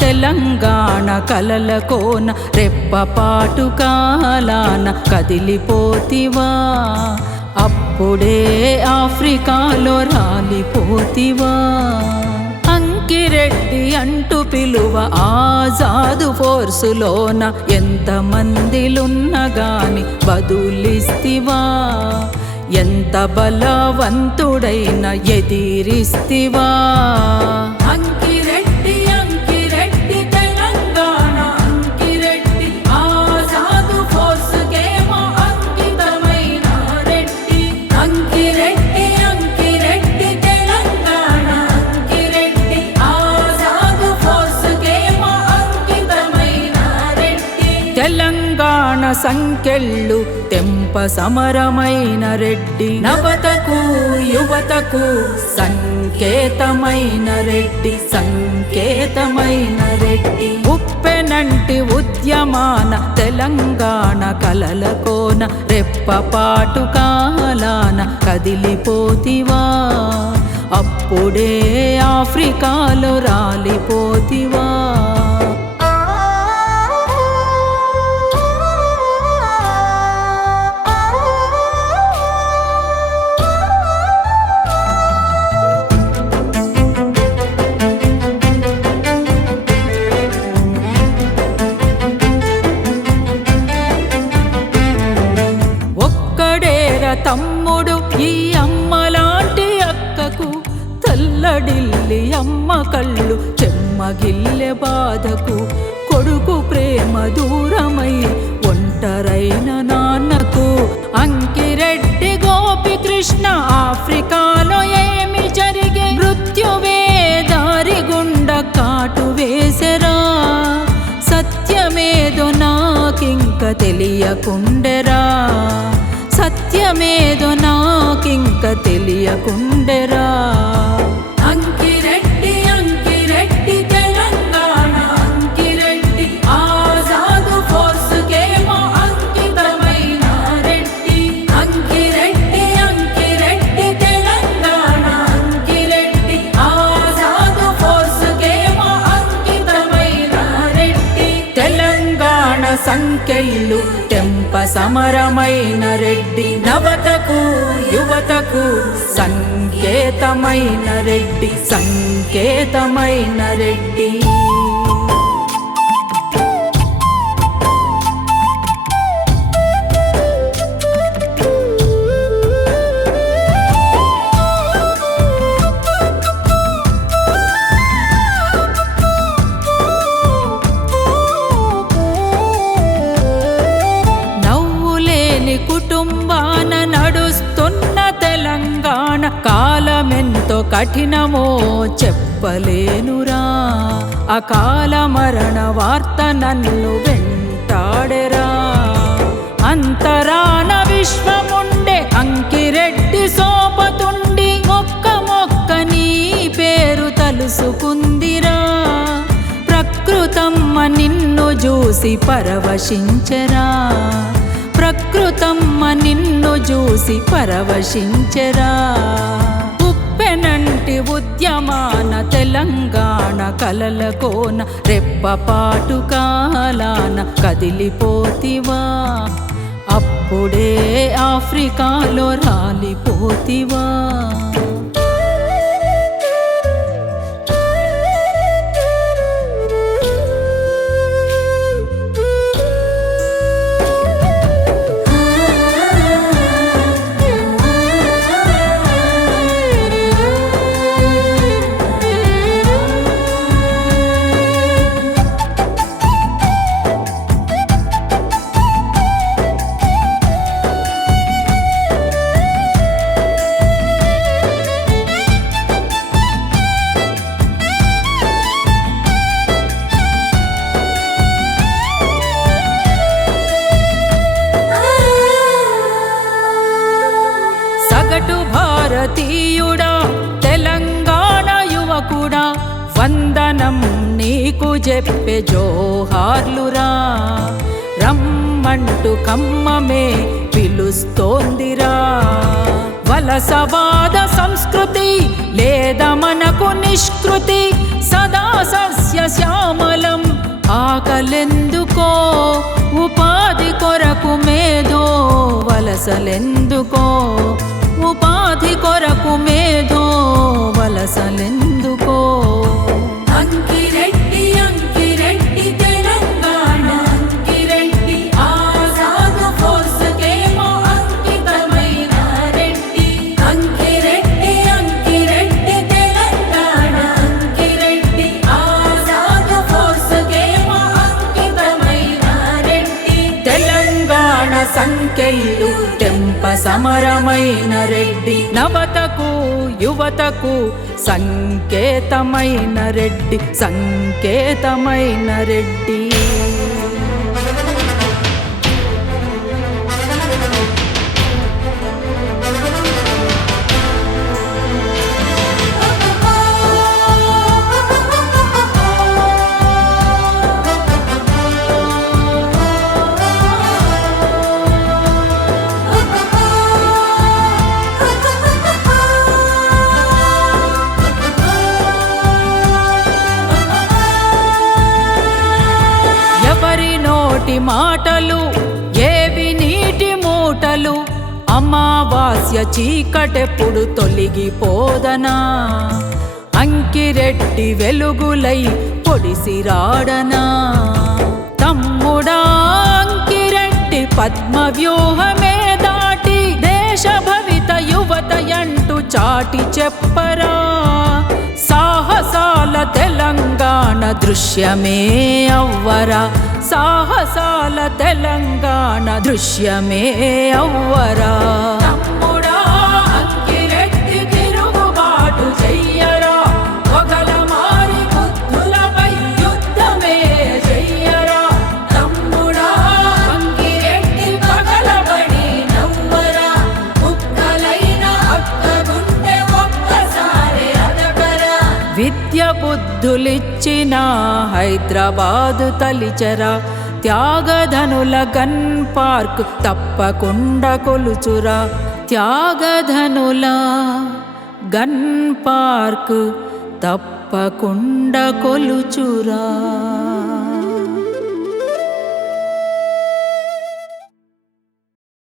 తెలంగాణ కలలకోన రెప్పపాటు కాలాన కదిలిపోతివా అప్పుడే ఆఫ్రికాలో రాలిపోతివా అంకిరెడ్డి అంటూ పిలువ ఆజాదు ఫోర్సులోన ఎంతమందిలున్న గాని బదులిస్తివా ఎంత బలవంతుడైన ఎదిరిస్తివా అంకిరెడ్డి అంకిరెడ్డి తెలంగాణ అంకిరెడ్డి ఆజాదు ఫోర్సుకేమో అంకితమైన రెడ్డి అంకిరెడ్డి అంకిరెడ్డి తెలంగాణ అంకిరెడ్డి ఆజాదు ఫోర్సుకేమో అంకితమైన రెడ్డి తెలంగాణ సంకెళ్ళు తెంప సమరమైన రెడ్డి నవతకు యువతకు సంకేతమైన రెడ్డి సంకేతమైన రెడ్డి ఉప్పెనంటి ఉద్యమాన తెలంగాణ కలలకోన రెప్పపాటు కాలాన కదిలిపోతివా అప్పుడే ఆఫ్రికాలో రాలిపోతివా తమ్ముడు ఈ అమ్మలాంటి అక్కకు తల్లడిల్లి అమ్మ కళ్ళు చెమ్మగిల్లె బాధకు కొడుకు ప్రేమ దూరమై ఒంటరైన నాన్నకు అంకిరెడ్డి గోపికృష్ణ ఆఫ్రికాలో ఏమి జరిగే మృత్యువే దారి గుండ కాటు వేసెరా సత్యమేదో నాకింక తెలియకుండెరా సత్యమేదో నాకింక తెలియకుండెరా అంకిరెడ్డి అంకిరెడ్డి తెలంగాణ అంకిరెడ్డి ఆజాదు ఫోర్సుకేమో అంకితమైన రెడ్డి అంకిరెడ్డి అంకిరెడ్డి తెలంగాణ అంకిరెడ్డి ఆజాదు ఫోర్సుకేమో అంకితమైన రెడ్డి తెలంగాణ సంకెళ్ళు తెంప సమరమైన రెడ్డి నవతకు యువతకు సంకేతమైన రెడ్డి సంకేతమైన రెడ్డి కుటుంబాన నడుస్తున్న తెలంగాణ కాలమెంతో కఠినమో చెప్పలేనురా అకాల మరణ వార్త నన్ను వెంటాడెరా అంతరాన విశ్వముండే అంకిరెడ్డి సోపతుండి మొక్క మొక్క నీ పేరు తలుసుకుందిరా ప్రకృతమ్మ నిన్ను చూసి పరవశించెరా ప్రకృతమ్మ నిన్ను చూసి పరవశించెరా ఉప్పెనంటి ఉద్యమాన తెలంగాణ కలలకోన రెప్పపాటు కాలాన కదిలిపోతివా అప్పుడే ఆఫ్రికాలో రాలిపోతివా భారతీయుడా తెలంగాణ యువకుడా వందనం నీకు చెప్పే జోహార్లురా రమ్మంటూ కమ్మమే పిలుస్తోందిరా వలసవాద సంస్కృతి లేదా మనకు నిష్కృతి సదా సస్య సస్యశ్యామలం ఆకలెందుకో ఉపాధి కొరకు మేధో వలసలెందుకో ఉపాధి కొరకు మేధో వలసలెందుకో అంకిరెడ్డి అంకిరెడ్డి తెలంగాణ అంకిరెడ్డి ఆజాద్ ఫోర్స్ కేమో అంకితమైన రెడ్డి అంకిరెడ్డి అంకిరెడ్డి తెలంగాణ అంకిరెడ్డి ఆజాద్ ఫోర్స్ కేమో అంకితమైన రెడ్డి తెలంగాణ సంఖ్యలు తెంప సమరమైన రెడ్డి నవతకు యువతకు సంకేతమైన రెడ్డి సంకేతమైన రెడ్డి ఎవరి నోటి మాటలు ఏవి నీటి మూటలు అమావాస్య చీకటెప్పుడు తొలగిపోదనా అంకిరెడ్డి వెలుగులై పొడిసిరాడనా తమ్ముడా అంకిరెడ్డి పద్మవ్యూహమే దాటి దేశ భవిత యువత అంటూ చాటి చెప్పరా సాహసాల తెలంగాణ దృశ్యమే అవ్వరా సాహసాల తెలంగాణ దృశ్యమే అవ్వరా తమ్ముడా అంకిరెడ్డి తిరుగుబాటు చెయ్యరా పొగల మారి బుద్ధులపై యుద్ధమే చెయ్యరా తమ్ముడా అంకిరెడ్డి పగలబడి నవ్వరా కుక్కలైన అక్కగుంటే ఒక్కసారి అదకరా విద్య బుద్ధులిచ్చిన హైదరాబాదు తలిచరా త్యాగధనుల గన్ పార్క్ తప్పకుండా కొలుచురా త్యాగధనుల గన్ పార్క్ తప్పకుండా కొలుచురా